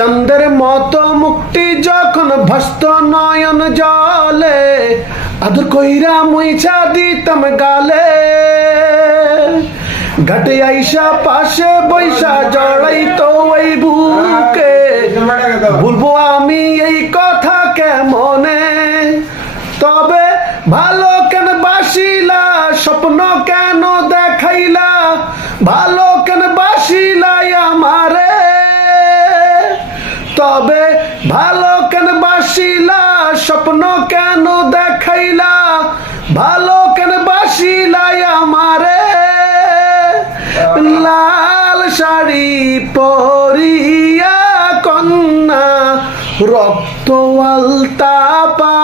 চন্দ্রের মতো মুক্তি যখন ভস্ত নয়ন জলে আদর কইরা মুইছা দিতাম গালে ঘাটে আইসা পাশে বৈশা জড়াই তো ওই বুকে বলবো আমি এই কথা কেমনে তবে ভালো কেন বাসিলা স্বপ্ন কেন দেখাইলা ভালো কেন বাসিলাই আমারে তবে ভালো কেন বাসিলা স্বপ্ন কেন দেখাইলা ভালো কেন বাসিলাই আমারে লাল শাড়ি পরিয়া কন্যা রক্ত আলতা পা